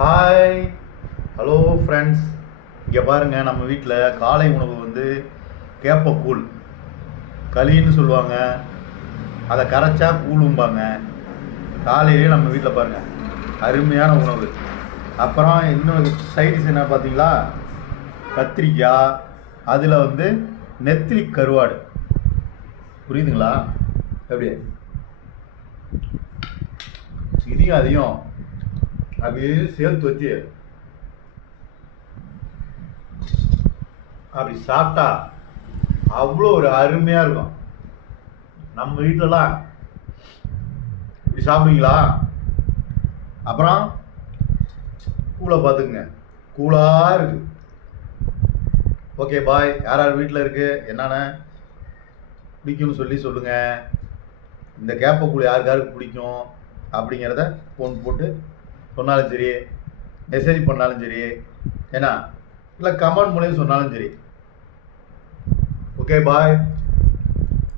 Hi, hello friends. இங்கே பாருங்கள், நம்ம வீட்டில் காலை உணவு வந்து கேப்பக்கூழ் களின்னு சொல்லுவாங்க. அதை கரைச்சா கூழும்பாங்க. காலையிலேயே நம்ம வீட்டில் பாருங்கள் அருமையான உணவு. அப்புறம் இன்னொரு சைடிஸ் என்ன பார்த்தீங்களா, கத்திரிக்காய், அதில் வந்து நெத்திலி கருவாடு. புரியுதுங்களா? எப்படி இதையும் அதையும் அப்படியே சேர்த்து வச்சு அப்படி சாப்பிட்டா அவ்வளோ ஒரு அருமையாக இருக்கும். நம்ம வீட்டிலலாம் இப்படி சாப்பிடுவீங்களா? அப்புறம் கூலை பார்த்துக்குங்க, கூலாக இருக்குது. Okay bye. யார் யார் வீட்டில் இருக்குது, என்னென்ன பிடிக்கும்னு சொல்லுங்கள். இந்த கேப்பக்கூழ் யாருக்காருக்கு பிடிக்கும் அப்படிங்கிறத ஃபோன் போட்டு சொன்னாலும் சரி, மெசேஜ் பண்ணாலும் சரி, ஏன்னா இல்லை கமெண்ட் மூலியம் சொன்னாலும் சரி. Okay bye.